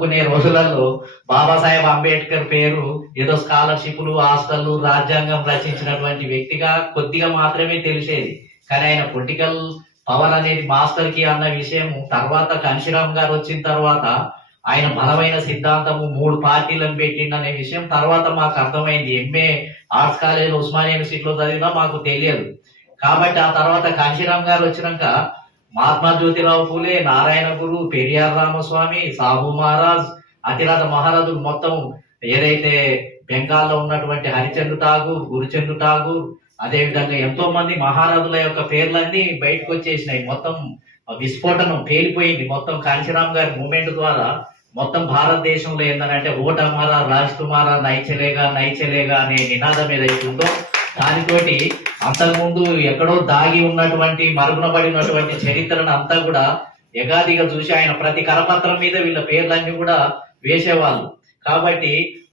కొన్ని రోజులలో బాబాసాహెబ్ అంబేద్కర్ పేరు ఏదో స్కాలర్షిప్లు, హాస్టళ్లు, రాజ్యాంగం రచించినటువంటి వ్యక్తిగా కొద్దిగా మాత్రమే తెలిసేది. కానీ ఆయన పొలిటికల్ పవర్ అనేది మాస్టర్ కి అన్న విషయం తర్వాత కాంశీరామ్ గారు వచ్చిన తర్వాత ఆయన బలమైన సిద్ధాంతము 3 పార్టీలను పెట్టిండనే విషయం తర్వాత మాకు అర్థమైంది. ఎంఏ ఆర్ట్స్ కాలేజ్ ఉస్మానియా యూనివర్సిటీలో చదివినా మాకు తెలియదు. కాబట్టి ఆ తర్వాత కాంశీరామ్ గారు వచ్చినాక మహాత్మా జ్యోతిరావు పూలే, నారాయణ గురు, పెరియార్ రామస్వామి, సాహు మహారాజ్, అతిరథ మహారాజులు మొత్తం ఏదైతే బెంగాల్లో ఉన్నటువంటి హరిచంద్ర ఠాగూర్, గురుచంద్ర ఠాగూర్, అదే విధంగా ఎంతో మంది మహారాజుల యొక్క పేర్లన్నీ బయటకు వచ్చేసినాయి. మొత్తం విస్ఫోటనం పేలిపోయింది. మొత్తం కాంశీరామ్ గారి మూమెంట్ ద్వారా మొత్తం భారతదేశంలో ఏంటంటే ఓట్ హమారా రాజ్ తుమారా నైచెలేగా అనే నినాదం ఏదైతే ఉందో దానితోటి అంతకుముందు ఎక్కడో దాగి ఉన్నటువంటి మరుగున పడినటువంటి చరిత్రను అంతా కూడా యగాదిగా చూసి ఆయన ప్రతి కరపత్రం మీద వీళ్ళ పేర్లన్నీ కూడా వేసేవాళ్ళు. కాబట్టి